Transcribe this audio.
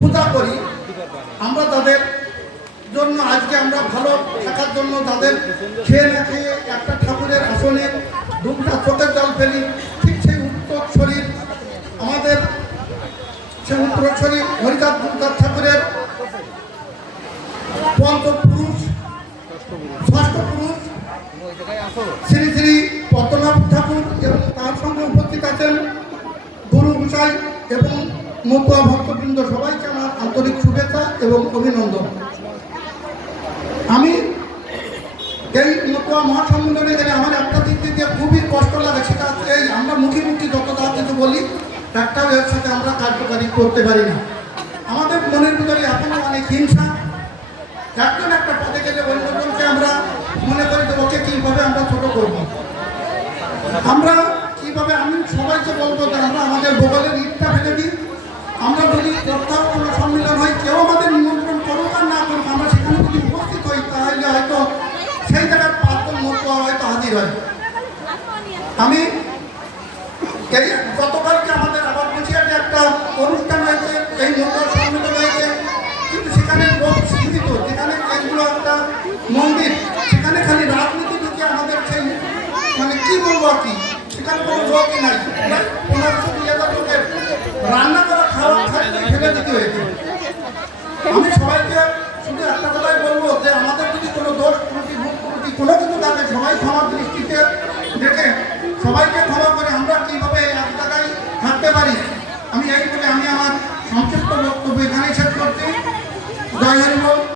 পূজা করি। আমরা তাদের জন্য আজকে আমরা ভালো থাকার জন্য তাদের খেয়ে না খেয়ে একটা ঠাকুরের আসনে দুটা চোখের জল ফেলি। ঠিক সেই উত্তর শরীর আমাদের সে উত্তর শরীর হরিদাস দুর্গা ঠাকুরের পঞ্চপুরুষ ষষ্ঠ পুরুষ, শ্রী শ্রী পদ্মনাভ ঠাকুর এবং তার সঙ্গে উপস্থিত আছেন গুরু গোসাই এবং মতুয়া ভক্তবৃন্দ সবাইকে আমার আন্তরিক শুভেচ্ছা এবং অভিনন্দন। আমি এই মতুয়া মহাসম্মেলনে গেলে আমার একটা দিক থেকে খুবই কষ্ট লাগে, সেটা হচ্ছে এই আমরা মুখে মুখে যত যা কিছু বলি একটা এর সাথে আমরা কার্যকারী করতে পারি না। আমাদের মনের ভিতরে এখনও অনেক হিংসা। একজন একটা পদে গেলে অন্যজনকে আমরা মনে করি যে ওকে কীভাবে আমরা ছোট করব? আমরা কীভাবে, আমি সবাইকে বলব যে আমরা আমাদের ভূগোলের যদি কোনো সম্মেলন হয়, কেউ আমাদের নিমন্ত্রণ করুক আর না করুক, আমরা সেখানে যদি উপস্থিত হই, তাহলে হয়তো সেই জায়গায় পাঁচজন মতো হয়তো হাজির হয়। আমি এই গতকালকে আমাদের আবার কুচিয়াতে একটা অনুষ্ঠান হয়েছে, এই মন্দির সম্মেলন হয়েছে, কিন্তু সেখানে লোক সীমিত যেখানে এগুলো একটা মন্দির, সেখানে খালি রাজনীতি ঢুকে আমাদের সেই মানে কি বলব আর কি, সেখানে কোনো লোকই নাই। পনেরোশো দুই হাজার লোকের রান্না করা খাওয়া খাইতে ফেলে দিতে হয়েছে আমি সবাইকে শুধু একটা কথাই বলব যে আমাদের যদি কোনো দোষ, ত্রুটি, ভুল ত্রুটি, কোনো কিছু থাকে, সবাই ক্ষমার দৃষ্টিতে দেখে, সবাইকে ক্ষমা করে আমরা কীভাবে এক জায়গায় থাকতে পারি? আমি এই বলে আমি আমার সংক্ষিপ্ত বক্তব্য এখানেই শেষ করছি। জয় হরি বল